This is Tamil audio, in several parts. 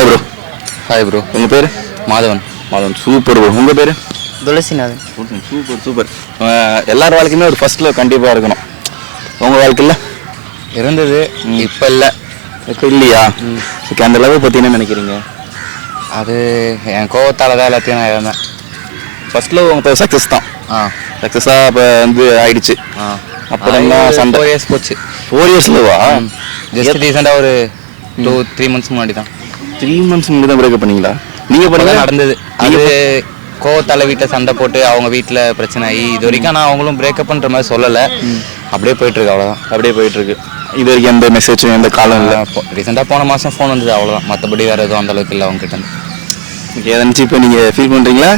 ஹாய் ப்ரோ உங்கள் பேர்? மாதவன். மாதவன். சூப்பர் ப்ரோ உங்கள் பேர்? துளசிநாதன். சூப்பர் சூப்பர் எல்லார் வாழ்க்கையுமே ஒரு ஃபர்ஸ்ட் லவ் கண்டிப்பாக இருக்கணும். உங்கள் வாழ்க்கையில் இருந்தது. இப்போ இல்லை. இப்போ இல்லையா? ஓகே அந்த லவ் பற்றி என்ன நினைக்கிறீங்க? அது என் கோவத்தால் தான் எல்லாத்தையும் நான் இழந்தேன். ஃபர்ஸ்ட் லவ் உங்கள் சக்ஸஸ் தான். ஆ. சக்ஸஸாக இப்போ வந்து ஆயிடுச்சு. ஆ. அப்புறம் தான் சண்டை? ஃபோர் இயர்ஸ் போச்சு. ஃபோர் இயர்ஸ் லவ்வா ஜஸ்ட் ரீசெண்டாக ஒரு டூ த்ரீ மந்த்ஸ் முன்னாடி தான். த்ரீ மந்த்ஸ் முன்னாடி தான் பிரேக்கப் பண்ணீங்களா? நீங்கள் பண்ணீங்க நடந்தது. அது கோவத்தால வீட்டில் சண்டை போட்டு அவங்க வீட்டில் பிரச்சனை ஆகி இது வரைக்கும் நான் அவங்களும் பிரேக்கப்ன்ற மாதிரி சொல்லலை. அப்படியே போயிட்டு இருக்கு அவ்வளோதான் அப்படியே போயிட்டு இருக்கு இது வரைக்கும் எந்த மெசேஜும் எந்த காலம் இல்லை? ரீசெண்டாக போன மாதம் ஃபோன் வந்தது அவ்வளோதான் மற்றபடி வேறு எதுவும் அந்த அளவுக்கு இல்லை அவங்க கிட்ட இருந்து. ஓகே நினச்சி இப்போ நீங்கள் ஃபீல் பண்ணுறீங்களா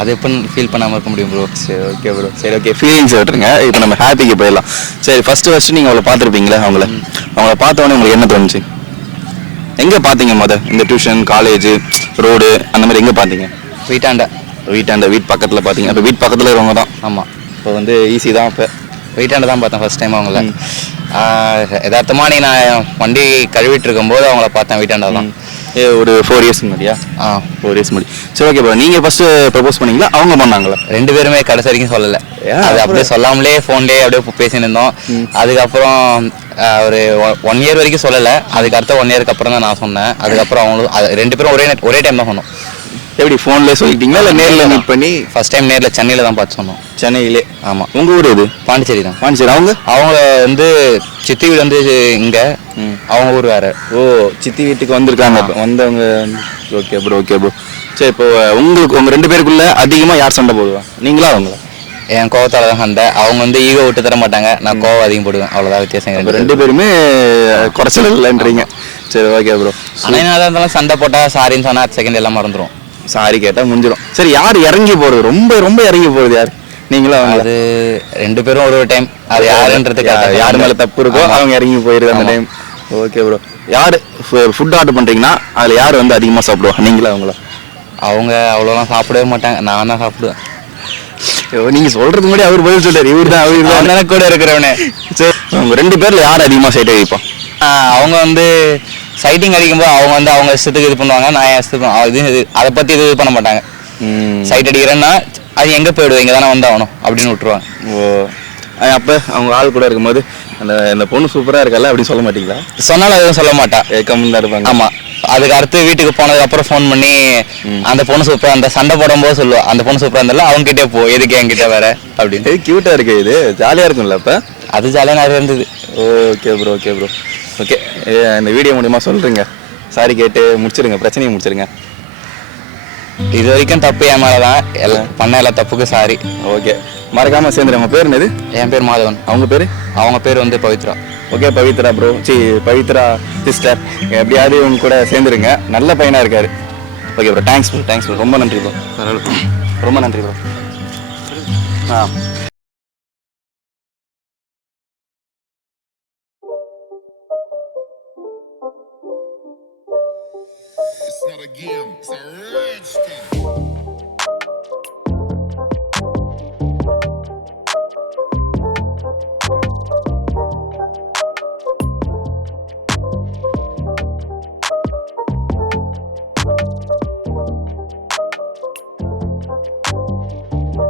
அது எப்போ ஃபீல் பண்ணாமல் இருக்க முடியும் ப்ரோ சரி ஓகே ப்ரோ சரி ஓகே ஃபீலிங்ஸ் விட்டுருங்க. இப்போ நம்ம ஹாப்பிக்கு போயிடலாம். சரி ஃபர்ஸ்ட் ஃபர்ஸ்ட் நீங்கள் அவளை பார்த்துருப்பீங்களா? அவங்கள. அவங்கள பார்த்த உடனே உங்களுக்கு என்ன தோணுச்சு? எங்கே பார்த்தீங்க முத? இந்த டியூஷன் காலேஜ் ரோடு அந்த மாதிரி எங்கே பார்த்தீங்க வீட்டாண்ட. வீட்டாண்ட வீட் பக்கத்தில் பார்த்தீங்க அப்போ வீட் பக்கத்தில் இருக்கவங்க தான். ஆமாம் இப்போ வந்து ஈஸி தான் இப்போ. வெயிட்டாண்ட தான் பார்த்தேன் ஃபர்ஸ்ட் டைம் அவங்கள. யதார்த்தமாக நீ நான் வண்டி கழுவிட்டு இருக்கும்போது அவங்கள பார்த்தேன் வீட்டாண்ட தான். ஏ ஒரு ஃபோர் இயர்ஸ் முன்னாடியா? ஆ. ஃபோர் இயர்ஸ் முன்னாடி. சரி ஓகே ப்ரோ நீங்கள் ஃபஸ்ட்டு ப்ரப்போஸ் பண்ணீங்களா? அவங்க பண்ணாங்களா? ரெண்டு பேருமே கடைசி வரைக்கும் சொல்லலை. அது அப்படியே சொல்லாமலே ஃபோன்லேயே அப்படியே பேசின்னு இருந்தோம். அதுக்கப்புறம் ஒரு ஒன் இயர் வரைக்கும் சொல்லலை. அதுக்கு அடுத்த ஒன் இயருக்கு அப்புறம் தான் நான் சொன்னேன். அதுக்கப்புறம் அவங்களும் ரெண்டு பேரும் ஒரே ஒரே டைம் தான் சொன்னோம். எப்படி ஃபோன்லேயே சொல்லிட்டீங்களா இல்லை நேரில் மீட் பண்ணி? ஃபர்ஸ்ட் டைம் நேரில் சென்னையில் தான் பார்த்து சொன்னோம். சென்னையிலே. ஆமாம் உங்கள் ஊர் எது? பாண்டிச்சேரி தான். பாண்டிச்சேரி. அவங்க? அவங்கள வந்து சித்தி வீடு வந்து இங்கே. அவங்க ஊர் வேறு. ஓ சித்தி வீட்டுக்கு வந்திருக்காங்க. வந்தவங்க. ஓகே ப்ரோ ஓகே ப்ரோ சரி இப்போ உங்களுக்கு உங்க ரெண்டு பேருக்குள்ள அதிகமா யார் சண்டை போடுவா? நீங்களா அவங்களா? என் கோவத்தால தான் சண்டை. அவங்க வந்து ஈகோ விட்டு தர மாட்டாங்க. நான் கோவம் அதிகம் போடுவேன். அவ்வளோதான் வித்தியாசம். ரெண்டு பேருமே குறைச்சல் இல்லைன்றீங்க. சரி ஓகே ப்ரோ ஆனால் இருந்தாலும் சண்டை போட்டால் சாரின்னு சொன்னால் செகண்ட் எல்லாம் மறந்துடும் சாரி கேட்டா முடிஞ்சிடும் சரி யார் இறங்கி போறது? ரொம்ப ரொம்ப இறங்கி போறது யார்? நீங்களா அவங்களா? அது ரெண்டு பேரும் ஒரு ஒரு டைம் அது யாருன்றது யார் மேல தப்பு இருக்கோ. அவங்க இறங்கி போயிருது அந்த டைம் ஓகே ப்ரோ யார் ஃபுட் ஆர்டர் பண்றீங்கன்னா அதுல யார் வந்து அதிகமா சாப்பிடுவா? நீங்களா அவங்களா? அவங்க அவ்வளோலாம் சாப்பிடவே மாட்டாங்க. நான் தான் சாப்பிடுவேன். ஐயோ, நீங்க சொல்றதுக்கு முன்னாடி அவர் பதில் சொல்றாரு. இவர் தான் அவர் தானே. கூட இருக்கிறவனே. சரி. உங்க ரெண்டு பேர்ல யார் அதிகமா சைட் அடிப்பா ஆஹ் அவங்க வந்து சைட்டிங் அடிக்கும்போது அவங்க வந்து அவங்க இஷ்டத்துக்கு இது பண்ணுவாங்க நான் என் இஷ்டத்துக்கு இது இது- அதை பற்றி இது பண்ண மாட்டாங்க. சைட் அடிக்கிறேன்னா அது எங்கே போயிடுவோம் இங்கே தானே வந்து ஆகணும் அப்படின்னு விட்டுருவாங்க. ஓ. அப்ப அவங்க ஆள் கூட இருக்கும்போது அந்த அந்த பொண்ணு சூப்பரா இருக்கல அப்படின்னு சொல்ல மாட்டீங்களா? சொன்னாலும் எதுவும் சொல்ல மாட்டா. கம்மன் தான் இருப்பாங்க. ஆமா. அதுக்கு அடுத்து வீட்டுக்கு போனதுக்கு அப்புறம் ஃபோன் பண்ணி அந்த பொண்ணு சூப்பரா அந்த சண்டை போடும்போது சொல்லுவா அந்த பொண்ணு சூப்பரா இருந்தாலும் அவங்க கிட்டே போ எதுக்கு என்கிட்ட வேற அப்படின்னு. இது கியூட்டா இருக்கு இது. ஜாலியா இருக்கும்ல அப்ப? அது ஜாலியாக நிறைய இருந்தது. Okay bro okay bro okay இந்த வீடியோ மூலியமா சொல்றீங்க. சாரி கேட்டு முடிச்சிருங்க. பிரச்சனையை முடிச்சிருங்க. இது வரைக்கும் தப்பு என் மேலே தான். எல்லாம் பண்ண எல்லா தப்புக்கும் சாரி ஓகே மறக்காம சேர்ந்துரு. உங்க பேர் என்னது? என் பேர் மாதவன். அவங்க பேரு? அவங்க பேர் வந்து பவித்ரா. ஓகே பவித்ரா ப்ரோ சி பவித்ரா சிஸ்டர் எப்படியாவது உங்க கூட சேர்ந்துருங்க. நல்ல பையனா இருக்காரு. Okay bro thanks bro thanks bro ரொம்ப நன்றி ப்ரோ ரொம்ப நன்றி ப்ரோ ஆ. that again. It's a rich.